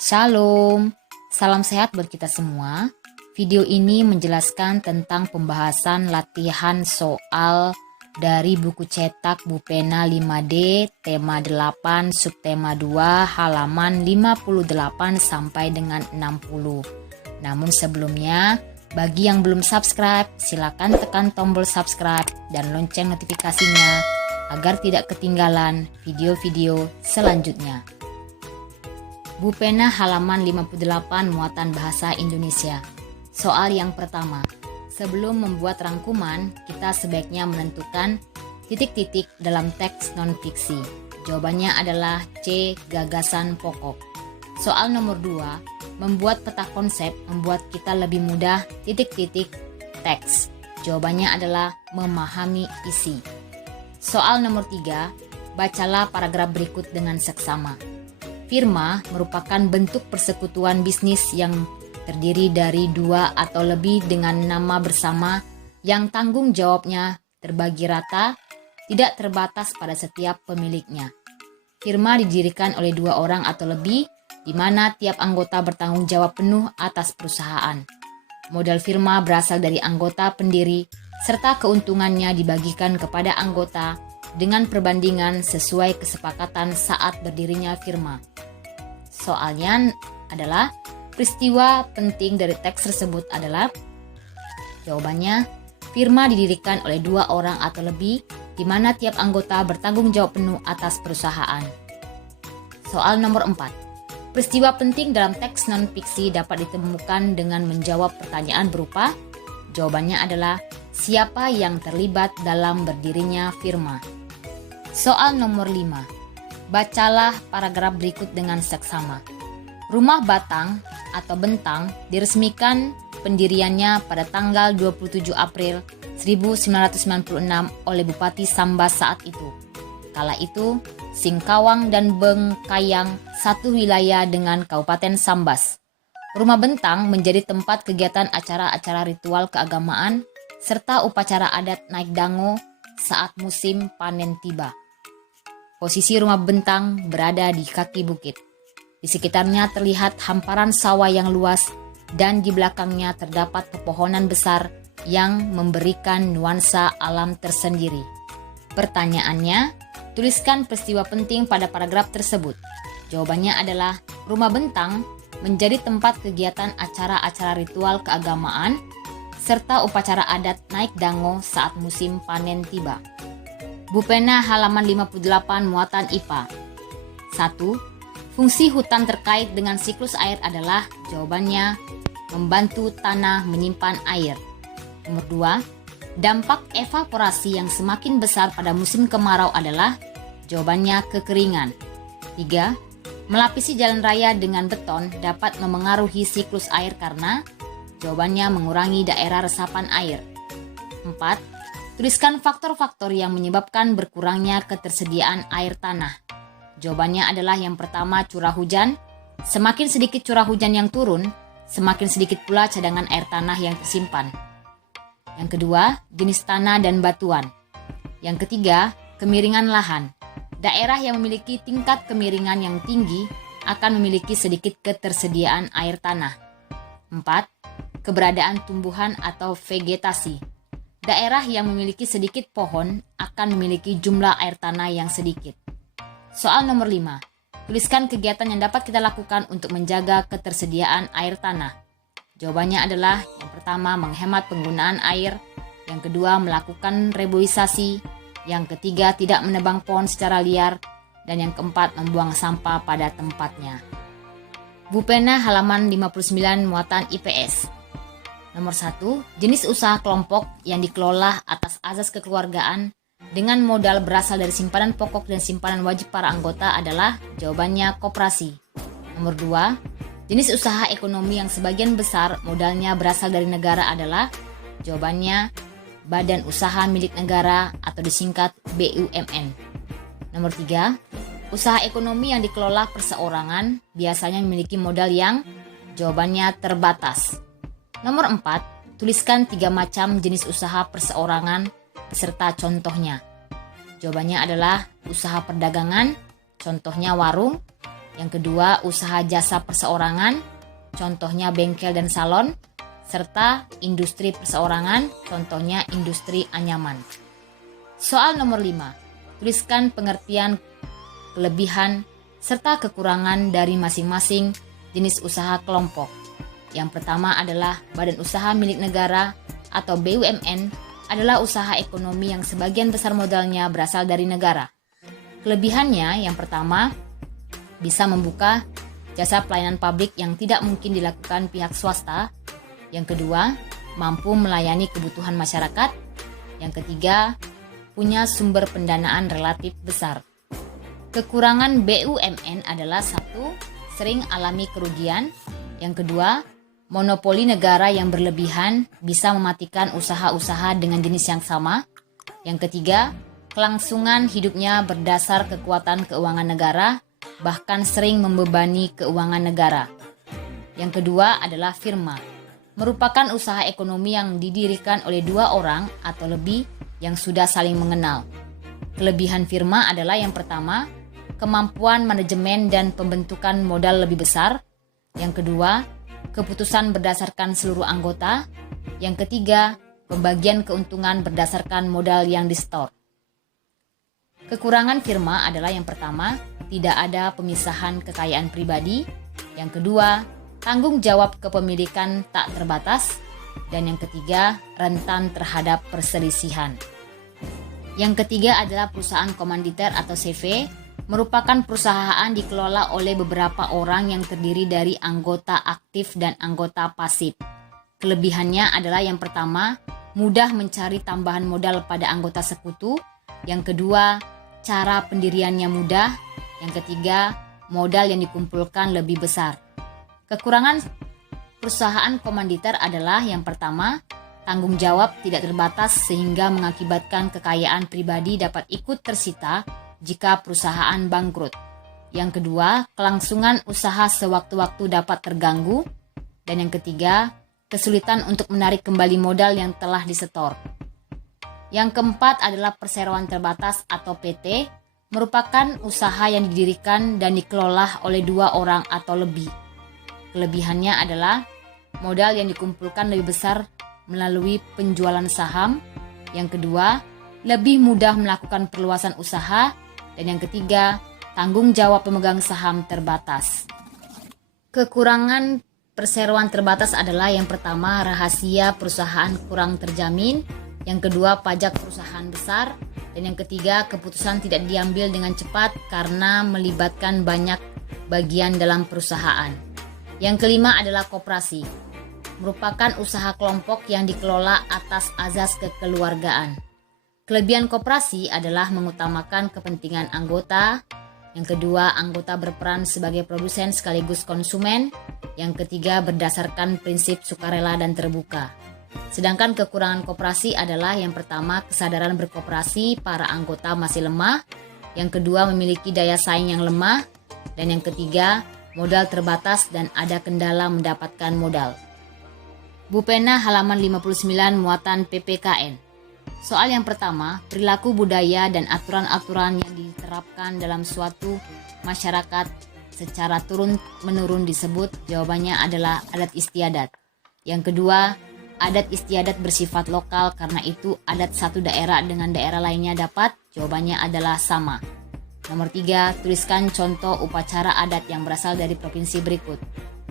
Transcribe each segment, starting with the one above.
Shalom, salam sehat buat kita semua. Video ini menjelaskan tentang pembahasan latihan soal dari buku cetak Bupena 5D, tema 8, subtema 2, halaman 58 sampai dengan 60. Namun sebelumnya, bagi yang belum subscribe, silakan tekan tombol subscribe dan lonceng notifikasinya agar tidak ketinggalan video-video selanjutnya. Bupena halaman 58 muatan bahasa Indonesia. Soal yang pertama. Sebelum membuat rangkuman, kita sebaiknya menentukan titik-titik dalam teks non-fiksi. Jawabannya adalah C. Gagasan pokok. Soal nomor 2. Membuat peta konsep membuat kita lebih mudah titik-titik teks. Jawabannya adalah memahami isi. Soal nomor 3. Bacalah paragraf berikut dengan seksama. Firma merupakan bentuk persekutuan bisnis yang terdiri dari dua atau lebih dengan nama bersama yang tanggung jawabnya terbagi rata, tidak terbatas pada setiap pemiliknya. Firma didirikan oleh dua orang atau lebih, di mana tiap anggota bertanggung jawab penuh atas perusahaan. Modal firma berasal dari anggota pendiri, serta keuntungannya dibagikan kepada anggota dengan perbandingan sesuai kesepakatan saat berdirinya firma. Soalnya adalah peristiwa penting dari teks tersebut adalah jawabannya firma didirikan oleh dua orang atau lebih di mana tiap anggota bertanggung jawab penuh atas perusahaan. Soal nomor 4. Peristiwa penting dalam teks non-fiksi dapat ditemukan dengan menjawab pertanyaan berupa jawabannya adalah siapa yang terlibat dalam berdirinya firma. Soal nomor 5. Bacalah paragraf berikut dengan seksama. Rumah Batang atau Bentang diresmikan pendiriannya pada tanggal 27 April 1996 oleh Bupati Sambas saat itu. Kala itu, Singkawang dan Bengkayang satu wilayah dengan Kabupaten Sambas. Rumah Bentang menjadi tempat kegiatan acara-acara ritual keagamaan serta upacara adat naik dango saat musim panen tiba. Posisi rumah Bentang berada di kaki bukit. Di sekitarnya terlihat hamparan sawah yang luas dan di belakangnya terdapat pepohonan besar yang memberikan nuansa alam tersendiri. Pertanyaannya, tuliskan peristiwa penting pada paragraf tersebut. Jawabannya adalah rumah Bentang menjadi tempat kegiatan acara-acara ritual keagamaan serta upacara adat naik dango saat musim panen tiba. Bupena halaman 58 muatan IPA. 1. Fungsi hutan terkait dengan siklus air adalah jawabannya membantu tanah menyimpan air. Nomor 2. Dampak evaporasi yang semakin besar pada musim kemarau adalah jawabannya kekeringan. 3. Melapisi jalan raya dengan beton dapat memengaruhi siklus air karena jawabannya mengurangi daerah resapan air. 4. Tuliskan faktor-faktor yang menyebabkan berkurangnya ketersediaan air tanah. Jawabannya adalah yang pertama curah hujan. Semakin sedikit curah hujan yang turun, semakin sedikit pula cadangan air tanah yang tersimpan. Yang kedua, jenis tanah dan batuan. Yang ketiga, kemiringan lahan. Daerah yang memiliki tingkat kemiringan yang tinggi akan memiliki sedikit ketersediaan air tanah. 4. Keberadaan tumbuhan atau vegetasi. Daerah yang memiliki sedikit pohon akan memiliki jumlah air tanah yang sedikit. Soal nomor 5. Tuliskan kegiatan yang dapat kita lakukan untuk menjaga ketersediaan air tanah. Jawabannya adalah yang pertama menghemat penggunaan air, yang kedua melakukan reboisasi, yang ketiga tidak menebang pohon secara liar, dan yang keempat membuang sampah pada tempatnya. Bupena halaman 59 muatan IPS. Nomor 1, jenis usaha kelompok yang dikelola atas azas kekeluargaan dengan modal berasal dari simpanan pokok dan simpanan wajib para anggota adalah jawabannya koperasi. Nomor 2, jenis usaha ekonomi yang sebagian besar modalnya berasal dari negara adalah jawabannya badan usaha milik negara atau disingkat BUMN. Nomor 3, usaha ekonomi yang dikelola perseorangan biasanya memiliki modal yang jawabannya terbatas. Nomor 4, tuliskan 3 macam jenis usaha perseorangan serta contohnya. Jawabannya adalah usaha perdagangan, contohnya warung. Yang kedua, usaha jasa perseorangan, contohnya bengkel dan salon, serta industri perseorangan, contohnya industri anyaman. Soal nomor 5, tuliskan pengertian, kelebihan, serta kekurangan dari masing-masing jenis usaha kelompok. Yang pertama adalah badan usaha milik negara atau BUMN adalah usaha ekonomi yang sebagian besar modalnya berasal dari negara. Kelebihannya yang pertama, bisa membuka jasa pelayanan publik yang tidak mungkin dilakukan pihak swasta. Yang kedua, mampu melayani kebutuhan masyarakat. Yang ketiga, punya sumber pendanaan relatif besar. Kekurangan BUMN adalah satu, sering alami kerugian. Yang kedua, monopoli negara yang berlebihan bisa mematikan usaha-usaha dengan jenis yang sama. Yang ketiga, kelangsungan hidupnya berdasar kekuatan keuangan negara, bahkan sering membebani keuangan negara. Yang kedua adalah firma, merupakan usaha ekonomi yang didirikan oleh dua orang atau lebih yang sudah saling mengenal. Kelebihan firma adalah yang pertama, kemampuan manajemen dan pembentukan modal lebih besar. Yang kedua, keputusan berdasarkan seluruh anggota. Yang ketiga, pembagian keuntungan berdasarkan modal yang disetor. Kekurangan firma adalah yang pertama, tidak ada pemisahan kekayaan pribadi. Yang kedua, tanggung jawab kepemilikan tak terbatas. Dan yang ketiga, rentan terhadap perselisihan. Yang ketiga adalah perusahaan komanditer atau CV, merupakan perusahaan dikelola oleh beberapa orang yang terdiri dari anggota aktif dan anggota pasif. Kelebihannya adalah yang pertama, mudah mencari tambahan modal pada anggota sekutu. Yang kedua, cara pendiriannya mudah. Yang ketiga, modal yang dikumpulkan lebih besar. Kekurangan perusahaan komanditer adalah yang pertama, tanggung jawab tidak terbatas sehingga mengakibatkan kekayaan pribadi dapat ikut tersita jika perusahaan bangkrut. Yang kedua, kelangsungan usaha sewaktu-waktu dapat terganggu. Dan yang ketiga, kesulitan untuk menarik kembali modal yang telah disetor. Yang keempat adalah perseroan terbatas atau PT, merupakan usaha yang didirikan dan dikelola oleh dua orang atau lebih. Kelebihannya adalah modal yang dikumpulkan lebih besar melalui penjualan saham. Yang kedua, lebih mudah melakukan perluasan usaha. Dan yang ketiga, tanggung jawab pemegang saham terbatas. Kekurangan perseroan terbatas adalah yang pertama, rahasia perusahaan kurang terjamin. Yang kedua, pajak perusahaan besar. Dan yang ketiga, keputusan tidak diambil dengan cepat karena melibatkan banyak bagian dalam perusahaan. Yang kelima adalah koperasi, merupakan usaha kelompok yang dikelola atas azas kekeluargaan. Kelebihan koperasi adalah mengutamakan kepentingan anggota. Yang kedua, anggota berperan sebagai produsen sekaligus konsumen. Yang ketiga, berdasarkan prinsip sukarela dan terbuka. Sedangkan kekurangan koperasi adalah yang pertama, kesadaran berkoperasi para anggota masih lemah. Yang kedua, memiliki daya saing yang lemah. Dan yang ketiga, modal terbatas dan ada kendala mendapatkan modal. Bupena halaman 59 muatan PPKN. Soal yang pertama, perilaku budaya dan aturan-aturan yang diterapkan dalam suatu masyarakat secara turun-menurun disebut. Jawabannya adalah adat istiadat. Yang kedua, adat istiadat bersifat lokal, karena itu adat satu daerah dengan daerah lainnya dapat. Jawabannya adalah sama. Nomor 3, tuliskan contoh upacara adat yang berasal dari provinsi berikut.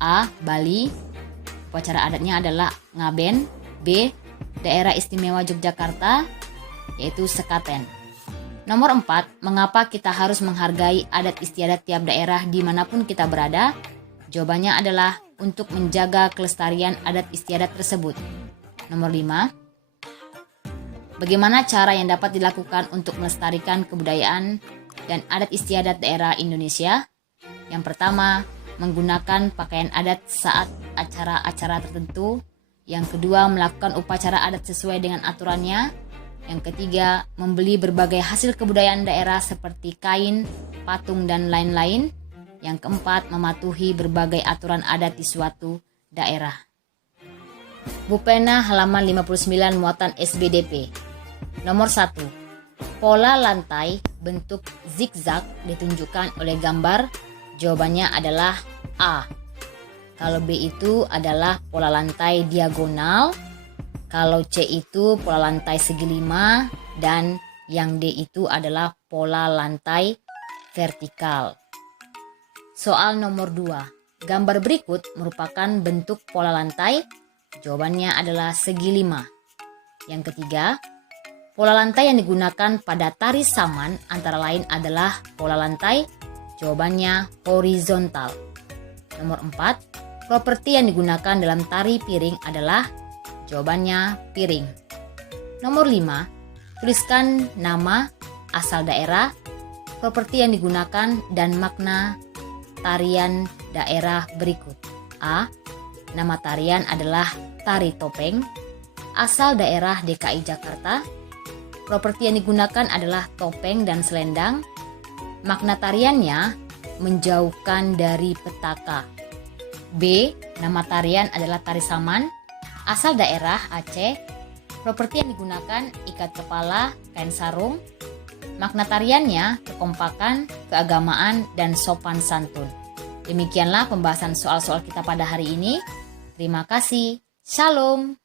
A. Bali, upacara adatnya adalah Ngaben. B. Daerah Istimewa Yogyakarta, yaitu Sekaten. Nomor 4, mengapa kita harus menghargai adat istiadat tiap daerah dimanapun kita berada? Jawabannya adalah untuk menjaga kelestarian adat istiadat tersebut. Nomor 5, bagaimana cara yang dapat dilakukan untuk melestarikan kebudayaan dan adat istiadat daerah Indonesia? Yang pertama, menggunakan pakaian adat saat acara-acara tertentu. Yang kedua, melakukan upacara adat sesuai dengan aturannya. Yang ketiga, membeli berbagai hasil kebudayaan daerah seperti kain, patung, dan lain-lain. Yang keempat, mematuhi berbagai aturan adat di suatu daerah. Bupena halaman 59 muatan SBDP. Nomor 1. Pola lantai bentuk zigzag ditunjukkan oleh gambar. Jawabannya adalah A. Kalau B itu adalah pola lantai diagonal, kalau C itu pola lantai segi 5, dan yang D itu adalah pola lantai vertikal. Soal nomor 2. Gambar berikut merupakan bentuk pola lantai. Jawabannya adalah segi 5. Yang ketiga, pola lantai yang digunakan pada tari saman antara lain adalah pola lantai. Jawabannya horizontal. Nomor 4, properti yang digunakan dalam tari piring adalah. Jawabannya piring. Nomor 5, tuliskan nama, asal daerah, properti yang digunakan, dan makna tarian daerah berikut. A. Nama tarian adalah tari topeng. Asal daerah DKI Jakarta. Properti yang digunakan adalah topeng dan selendang. Makna tariannya menjauhkan dari petaka. B. Nama tarian adalah tari saman. Asal daerah Aceh. Properti yang digunakan ikat kepala, kain sarung. Makna tariannya kekompakan, keagamaan, dan sopan santun. Demikianlah pembahasan soal-soal kita pada hari ini. Terima kasih. Shalom.